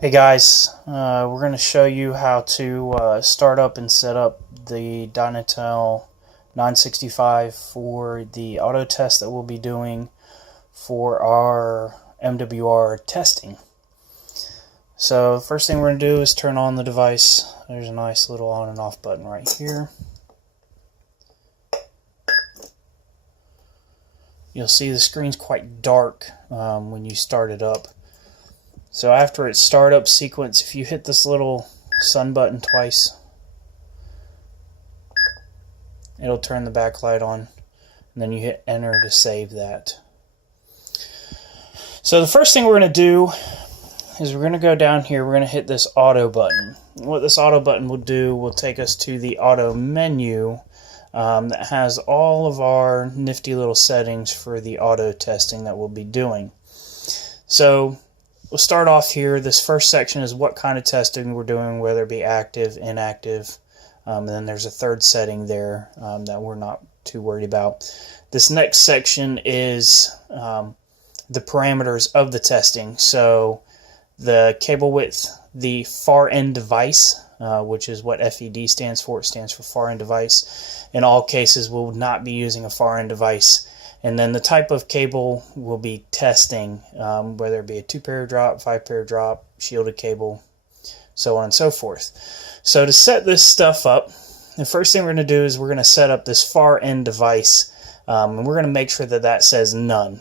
Hey guys, we're going to show you how to start up and set up the Dynatel 965 for the auto test that we'll be doing for our MWR testing. So the first thing we're going to do is turn on the device. There's a nice little on and off button right here. You'll see the screen's quite dark when you start it up. So after its startup sequence, if you hit this little sun button twice, it'll turn the backlight on, and then you hit enter to save that. So the first thing we're going to do is we're going to go down here, we're going to hit this auto button. What this auto button will do will take us to the auto menu that has all of our nifty little settings for the auto testing that we'll be doing. So we'll start off here. This first section is what kind of testing we're doing, whether it be active, inactive, and then there's a third setting there that we're not too worried about. This next section is the parameters of the testing. So the cable width, the far end device, which is what FED stands for. It stands for far end device. In all cases, we'll not be using a far end device. And then the type of cable we'll be testing, whether it be a 2-pair drop, 5-pair drop, shielded cable, so on and so forth. So to set this stuff up, the first thing we're going to do is we're going to set up this far end device, and we're going to make sure that that says none.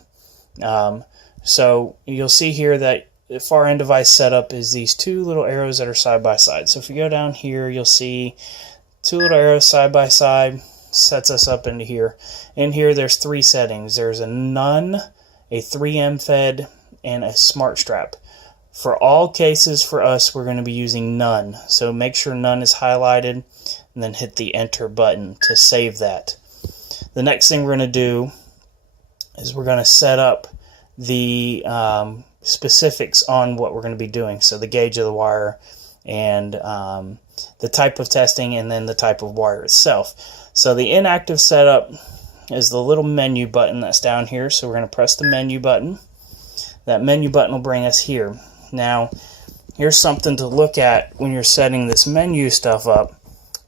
So you'll see here that the far end device setup is these two little arrows that are side by side. So if you go down here, you'll see two little arrows side by side. Sets us up into here. In here there's three settings. There's a none, a 3M fed, and a smart strap. For all cases for us, we're going to be using none. So make sure none is highlighted and then hit the enter button to save that. The next thing we're going to do is we're going to set up the specifics on what we're going to be doing. So the gauge of the wire and the type of testing and then the type of wire itself. So the inactive setup is the little menu button that's down here. So we're going to press the menu button. That menu button will bring us here. Now, here's something to look at when you're setting this menu stuff up,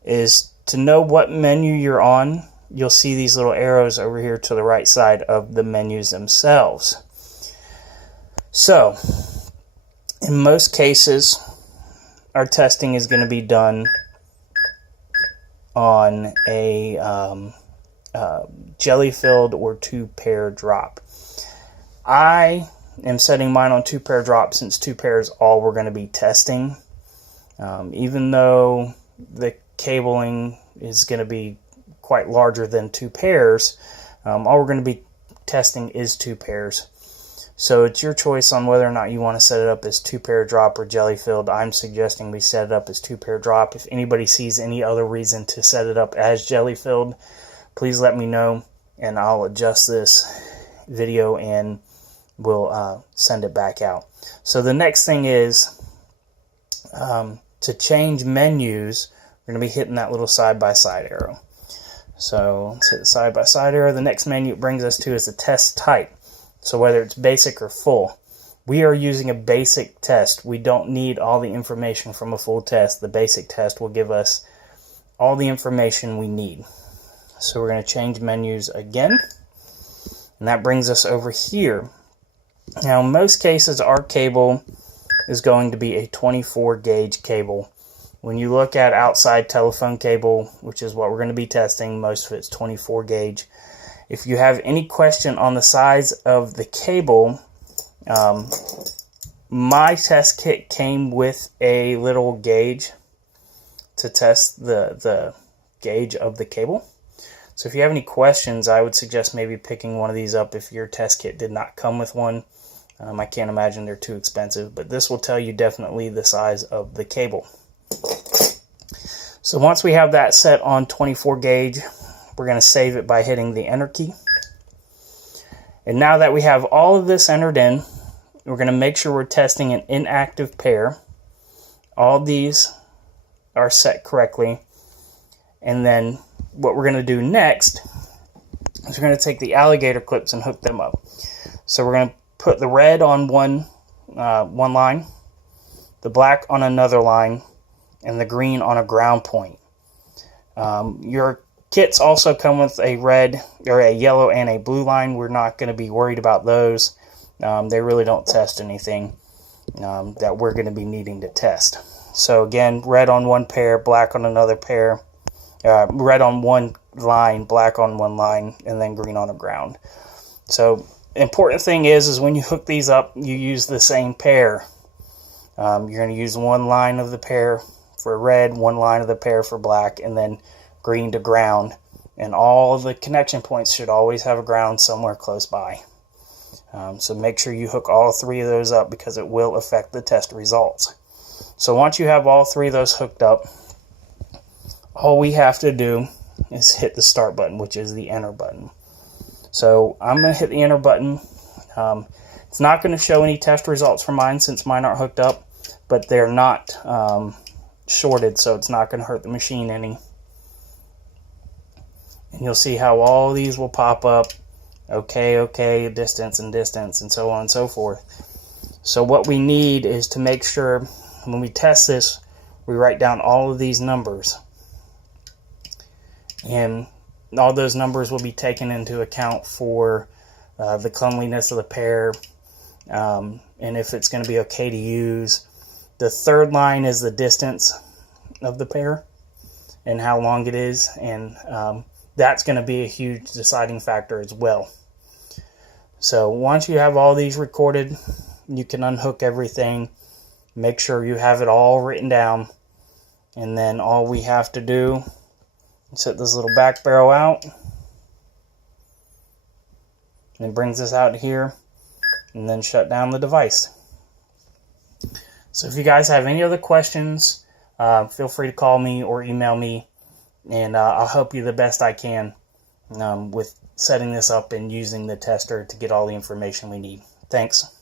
is to know what menu you're on. You'll see these little arrows over here to the right side of the menus themselves. So, in most cases, our testing is going to be done on a jelly-filled or 2-pair drop. I am setting mine on 2-pair drop since 2-pair is all we're going to be testing. Even though the cabling is going to be quite larger than 2 pairs, all we're going to be testing is 2 pairs. So it's your choice on whether or not you want to set it up as 2-pair drop or jelly filled. I'm suggesting we set it up as 2-pair drop. If anybody sees any other reason to set it up as jelly filled, please let me know and I'll adjust this video and we'll send it back out. So the next thing is to change menus, we're going to be hitting that little side-by-side arrow. So let's hit the side-by-side arrow. The next menu it brings us to is the test type. So whether it's basic or full, we are using a basic test. We don't need all the information from a full test. The basic test will give us all the information we need. So we're going to change menus again, and that brings us over here. Now in most cases our cable is going to be a 24 gauge cable. When you look at outside telephone cable, which is what we're going to be testing, most of it's 24 gauge. If you have any question on the size of the cable, my test kit came with a little gauge to test the gauge of the cable. So if you have any questions, I would suggest maybe picking one of these up if your test kit did not come with one. I can't imagine they're too expensive, but this will tell you definitely the size of the cable. So once we have that set on 24 gauge, we're going to save it by hitting the enter key. And now that we have all of this entered in, we're going to make sure we're testing an inactive pair. All these are set correctly. And then what we're going to do next is we're going to take the alligator clips and hook them up. So we're going to put the red on one line, the black on another line, and the green on a ground point. Your kits also come with a red or a yellow and a blue line. We're not going to be worried about those. They really don't test anything that we're going to be needing to test. So again, red on one pair, black on another pair, red on one line, black on one line, and then green on a ground. So important thing is when you hook these up, you use the same pair. You're going to use one line of the pair for red, one line of the pair for black, and then green to ground. And all the connection points should always have a ground somewhere close by. So make sure you hook all three of those up because it will affect the test results. So once you have all three of those hooked up, all we have to do is hit the start button, which is the enter button. So I'm going to hit the enter button. It's not going to show any test results for mine since mine aren't hooked up, but they're not shorted, so it's not going to hurt the machine any. And you'll see how all these will pop up. Okay, distance, and so on and so forth. So what we need is to make sure when we test this, we write down all of these numbers. And all those numbers will be taken into account for the cleanliness of the pair, and if it's going to be okay to use. The third line is the distance of the pair and how long it is, and that's going to be a huge deciding factor as well. So once you have all these recorded, you can unhook everything. Make sure you have it all written down. And then all we have to do is set this little back barrel out. And it brings us out here. And then shut down the device. So if you guys have any other questions, feel free to call me or email me. And I'll help you the best I can with setting this up and using the tester to get all the information we need. Thanks.